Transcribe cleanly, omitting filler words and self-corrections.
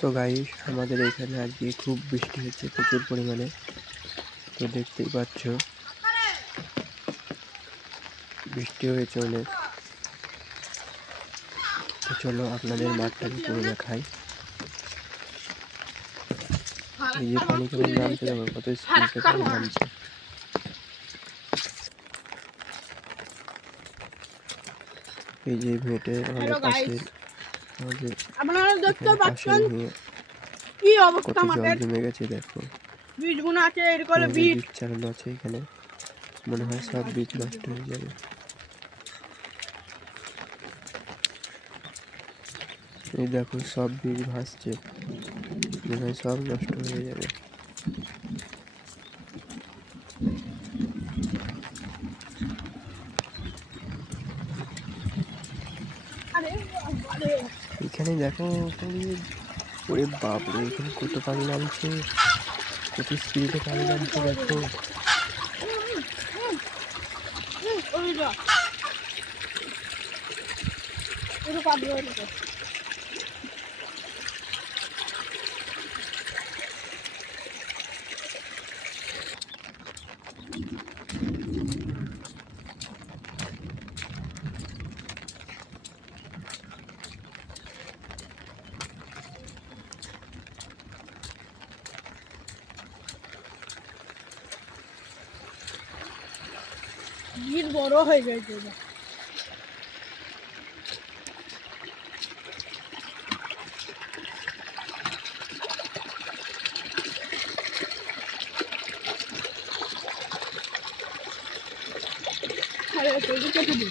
তো গাইস আমাদের এখানে আজকে খুব বৃষ্টি হচ্ছে প্রচুর পরিমাণে। তো দেখতেই পাচ্ছ বৃষ্টি হয়েছে অনেক। তো চলো আপনাদের মাঠটাকে পুরো দেখাই। এই যে পানি কেমন নামছে, দেখো কত স্পিডে পানি নামছে। এই যে মেটে আমাদের পাশে কত জল জমে গেছে দেখো। বীজগুলো আছে এরকম বীজ চালানো আছে এখানে, মনে হয় সব বীজ নষ্ট হয়ে যাবে। এই দেখো সব বীজ ভাসছে, মনে হয় সব নষ্ট হয়ে যাবে। এখানে দেখো ওরে বাপরে, এখানে কত পানি নামছে, কত স্পিডে পানি নামছে দেখো। বীজ বড় হয়ে গেছে। আরে কেটে দিই।